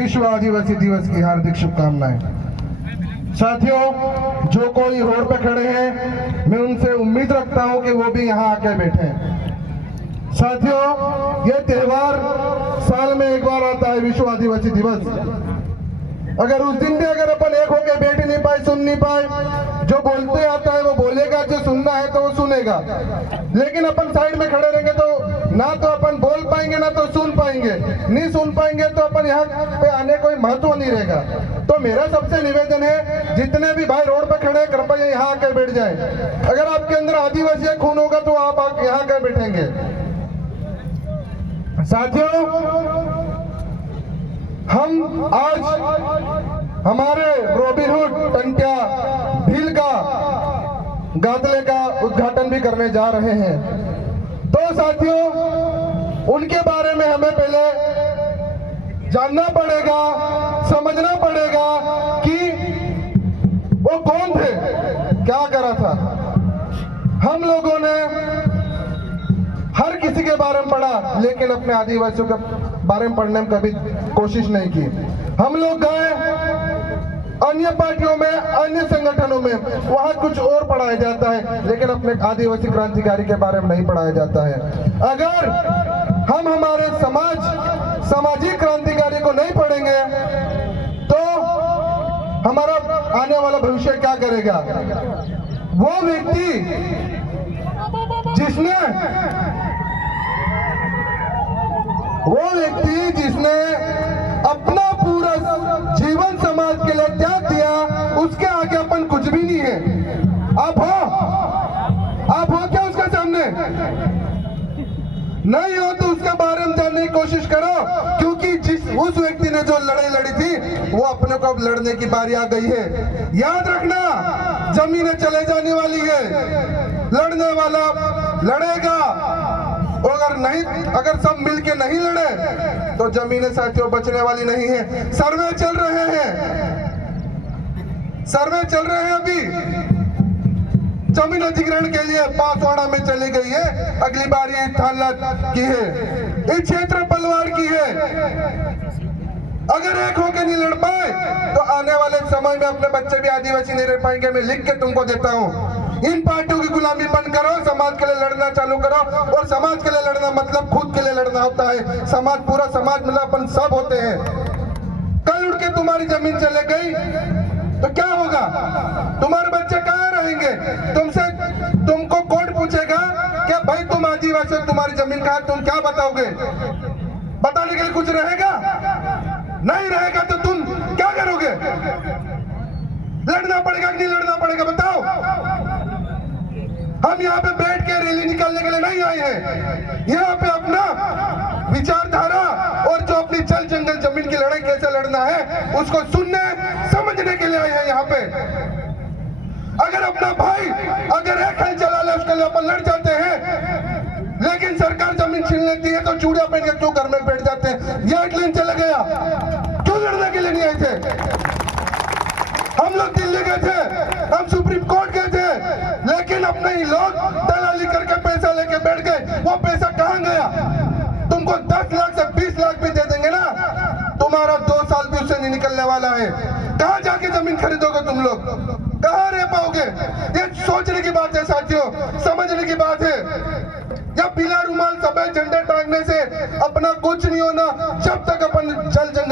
विश्व आदिवासी दिवस की हार्दिक शुभकामनाएं। साथियों, जो कोई रोड पे खड़े हैं, मैं उनसे उम्मीद रखता हूं कि वो भी यहां आके बैठे। साथियों, ये त्योहार साल में एक बार आता है, विश्व आदिवासी दिवस। अगर उस दिन भी अगर अपन एक होके बैठ नहीं पाए, सुन नहीं पाए, जो बोलते आता है वो बोलेगा, जो सुनना है तो वो सुनेगा। लेकिन अपन साइड में खड़े रहेंगे तो ना तो अपन बोल पाएंगे ना तो सुन पाएंगे। नहीं सुन पाएंगे तो अपन यहाँ पे आने कोई महत्व नहीं रहेगा। तो मेरा सबसे निवेदन है, जितने भी भाई रोड पे खड़े हैं, कृपया यहाँ आकर बैठ जाए। अगर आपके अंदर आदिवासी खून होगा तो आप यहाँ आकर बैठेंगे। साथियों, हम आज हमारे रॉबिनहुड टंट्या भील का गादले का उद्घाटन भी करने जा रहे हैं। तो साथियों, उनके बारे में हमें पहले जानना पड़ेगा, समझना पड़ेगा कि वो कौन थे, क्या करा था। हम लोगों ने हर किसी के बारे में पढ़ा, लेकिन अपने आदिवासियों के बारे में पढ़ने में कभी कोशिश नहीं की। हम लोग गए अन्य पार्टियों में, अन्य संगठनों में, वहां कुछ और पढ़ाया जाता है, लेकिन अपने आदिवासी क्रांतिकारी के बारे में नहीं पढ़ाया जाता है। अगर हम हमारे सामाजिक क्रांतिकारी को नहीं पढ़ेंगे तो हमारा आने वाला भविष्य क्या करेगा। वो व्यक्ति जिसने अपना पूरा जीवन समाज के लिए त्याग दिया, उसके आगे अपन कुछ भी नहीं है। आप हो क्या उसके सामने? नहीं हो तो उसके बारे में जानने की कोशिश करो, क्योंकि उस व्यक्ति ने जो लड़ाई लड़ी थी, वो अपने को अब लड़ने की बारी आ गई है। याद रखना, जमीनें चले जाने वाली है, लड़ने वाला लड़ेगा। अगर सब मिलके नहीं लड़े तो जमीनें साथियों बचने वाली नहीं है। सर्वे चल रहे हैं अभी, जमीन अधिग्रहण के लिए पासवाड़ा में चली गई है, अगली बार ये थाना की है, इस क्षेत्र पलवार की है। अगर एक होकर नहीं लड़ पाए तो आने वाले समय में अपने बच्चे भी आदिवासी नहीं रह पाएंगे। मैं लिख के तुमको देता हूँ। इन पार्टियों की गुलामी बंद करो, समाज के लिए लड़ना चालू करो। और समाज के लिए लड़ना मतलब खुद के लिए लड़ना होता है। समाज, पूरा समाज मतलब अपन सब होते हैं। कल उठ के तुम्हारी जमीन चले गई तो क्या होगा? तुम्हारे बच्चे कहाँ रहेंगे? तुमको कोर्ट पूछेगा क्या भाई तुम आदिवासी हो, तुम्हारी जमीन कहाँ, तुम क्या बताओगे? बताने के लिए कुछ रहेगा? नहीं रहेगा तो तुम क्या करोगे? लड़ना पड़ेगा कि नहीं लड़ना पड़ेगा, बताओ। हम यहाँ पे बैठ के रैली निकालने के लिए नहीं आए हैं। यहाँ पे अपना विचारधारा और जो अपनी जल जंगल जमीन की लड़ाई कैसे लड़ना है उसको सुनने समझने के लिए आए हैं यहाँ पे। अगर अपना भाई अगर एक हल चला ले उसके लिए अपन लड़ जाते हैं, लेकिन सरकार जमीन छीन लेती है तो चूड़िया पहन के क्यों घर में बैठ जाते हैं? ये एटलीन चला गया, क्यों लड़ने के लिए नहीं आए थे? हम लोग दिल्ली गए थे, हम सुप्रीम कोर्ट गए थे, लेकिन अपने ही लोग दलाली करके पैसा लेके बैठ गए। वो पैसा कहाँ गया? तुमको 10 लाख से 20 लाख भी दे देंगे ना, तुम्हारा 2 साल भी उससे नहीं निकलने वाला है। कहाँ जाके जमीन खरीदोगे तुम लोग? कहाँ रह पाओगे? ये सोचने की बात है साथियों, समझने की बात है। या पीला रुमाल सफेद झंडे टांगने से अपना कुछ नहीं होना। जब तक अपन जल जंगल